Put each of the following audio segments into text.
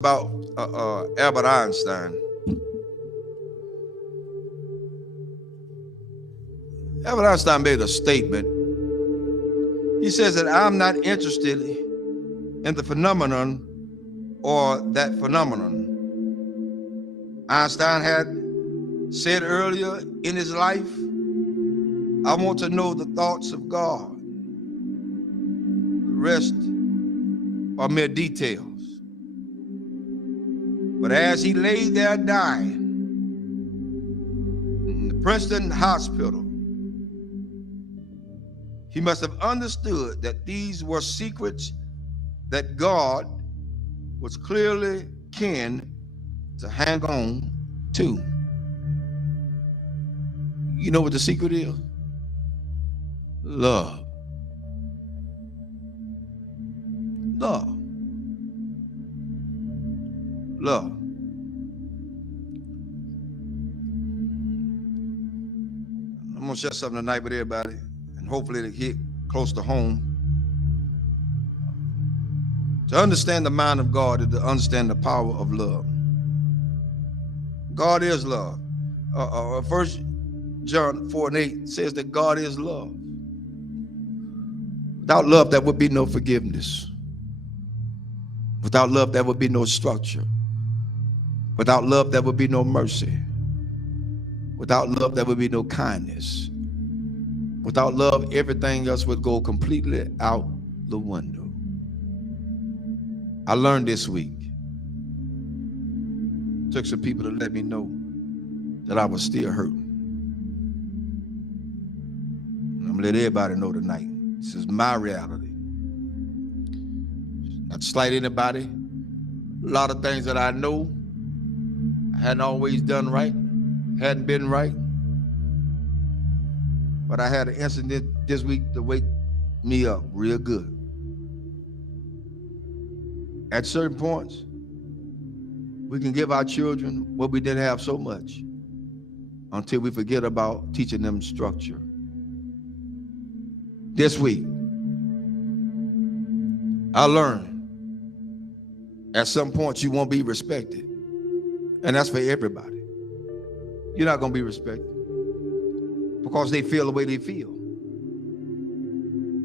about Albert Einstein. Albert Einstein made a statement. He says that I'm not interested in the phenomenon or that phenomenon. Einstein had said earlier in his life, I want to know the thoughts of God. The rest are mere details. But as he lay there dying in the Princeton hospital, he must have understood that these were secrets that God was clearly keen to hang on to. You know what the secret is? Love. Love. Love. I'm going to share something tonight with everybody, and hopefully it'll hit close to home. To understand the mind of God is to understand the power of love. God is love. 1 John 4:8 says that God is love. Without love, there would be no forgiveness. Without love, there would be no structure. Without love, there would be no mercy. Without love, there would be no kindness. Without love, everything else would go completely out the window. I learned this week. Took some people to let me know that I was still hurting. And I'm gonna let everybody know tonight. This is my reality. Not to slight anybody. A lot of things that I know I hadn't always done right, hadn't been right. But I had an incident this week to wake me up real good. At certain points, we can give our children what we didn't have so much until we forget about teaching them structure. This week, I learned at some point you won't be respected. And that's for everybody. You're not going to be respected because they feel the way they feel.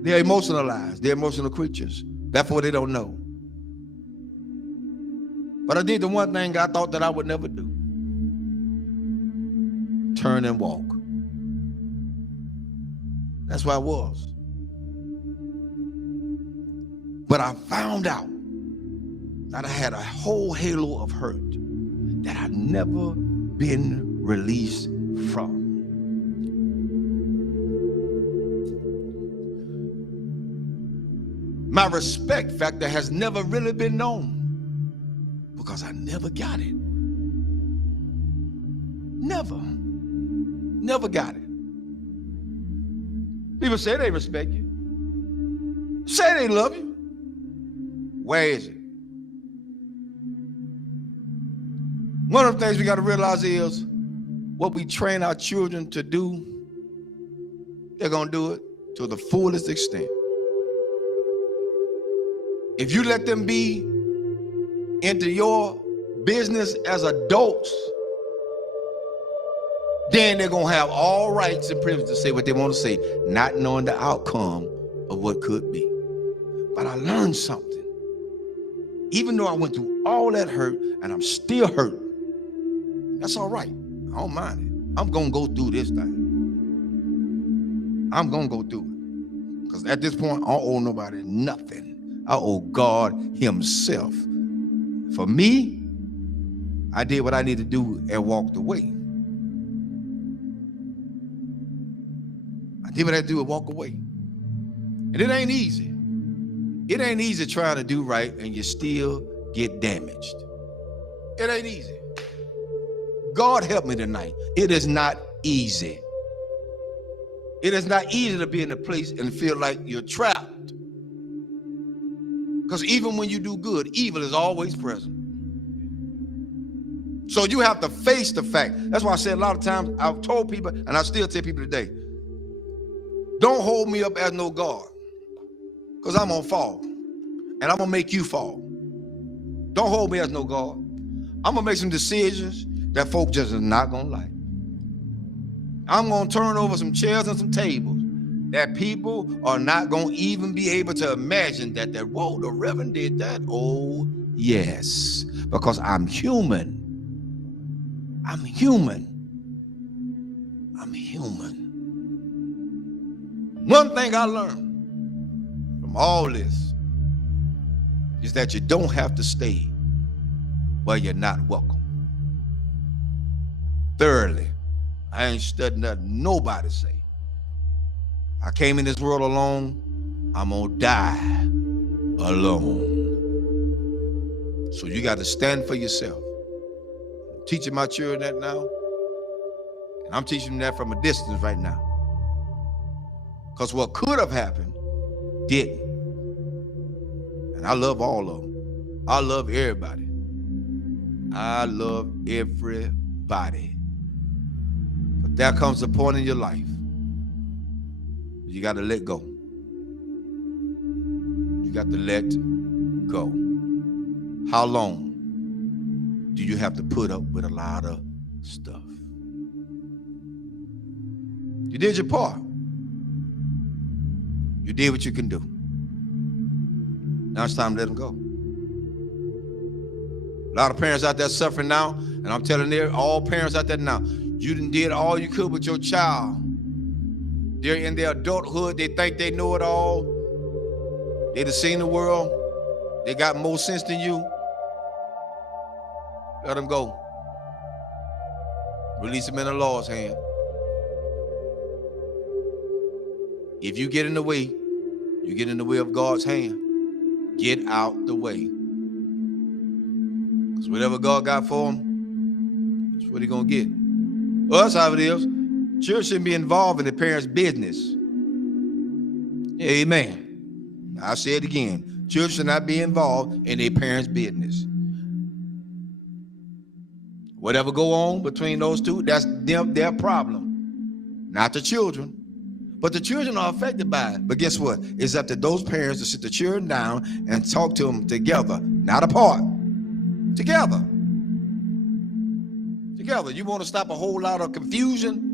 They're emotionalized. They're emotional creatures. Therefore, they don't know. But I did the one thing I thought that I would never do. Turn and walk. That's where I was. But I found out that I had a whole halo of hurt that I'd never been released from. My respect factor has never really been known because I never got it. Never got it. People say they respect you. Say they love you. Where is it? One of the things we got to realize is what we train our children to do, they're going to do it to the fullest extent. If you let them be into your business as adults, then they're going to have all rights and privileges to say what they want to say, not knowing the outcome of what could be. But I learned something. Even though I went through all that hurt and I'm still hurt, that's all right. I don't mind it. I'm going to go through this thing. I'm going to go through it. Because at this point, I don't owe nobody nothing. I owe God himself. For me, I did what I needed to do and walked away. I did what I had to do and walk away. And it ain't easy. It ain't easy trying to do right and you still get damaged. It ain't easy. God help me tonight. It is not easy. It is not easy to be in a place and feel like you're trapped. Because even when you do good, evil is always present. So you have to face the fact. That's why I said a lot of times, I've told people, and I still tell people today, don't hold me up as no God. Because I'm going to fall. And I'm going to make you fall. Don't hold me as no God. I'm going to make some decisions that folk just is not going to like. I'm going to turn over some chairs and some tables that people are not going to even be able to imagine that, whoa, the Reverend did that. Oh, yes, because I'm human. I'm human. I'm human. One thing I learned from all this is that you don't have to stay where you're not welcome. Thirdly, I ain't studying nothing nobody say. I came in this world alone. I'm gonna die alone. So you got to stand for yourself. I'm teaching my children that now, and I'm teaching them that from a distance right now. Because what could have happened didn't. And I love all of them. I love everybody. I love everybody. But there comes a point in your life you got to let go. You got to let go. How long do you have to put up with a lot of stuff? You did your part. You did what you can do. Now it's time to let them go. A lot of parents out there suffering now, and I'm telling all parents out there now, you done did all you could with your child. They're in their adulthood. They think they know it all. They done seen the world. They got more sense than you. Let them go. Release them in the Lord's hand. If you get in the way, you get in the way of God's hand. Get out the way. Because whatever God got for them, that's what he's going to get. Well, that's how it is. Children shouldn't be involved in the parents' business. Amen. I'll say it again. Children should not be involved in their parents' business. Whatever go on between those two, that's their problem. Not the children. But the children are affected by it. But guess what? It's up to those parents to sit the children down and talk to them together, not apart. Together. Together. You want to stop a whole lot of confusion?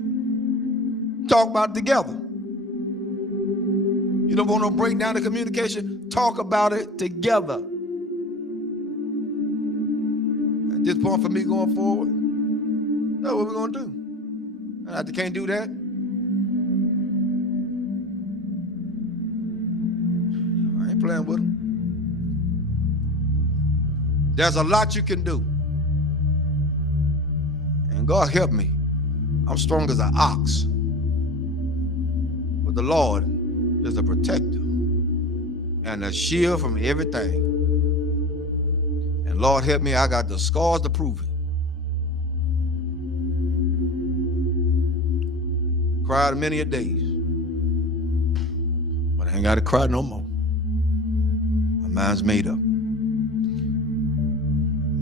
Talk about it together. You don't want to break down the communication? Talk about it together. At this point for me going forward, that's what we're going to do. And if they can't do that, I ain't playing with them. There's a lot you can do. And God help me. I'm strong as an ox. But the Lord is a protector and a shield from everything. And Lord help me, I got the scars to prove it. Cried many a days. But I ain't got to cry no more. My mind's made up.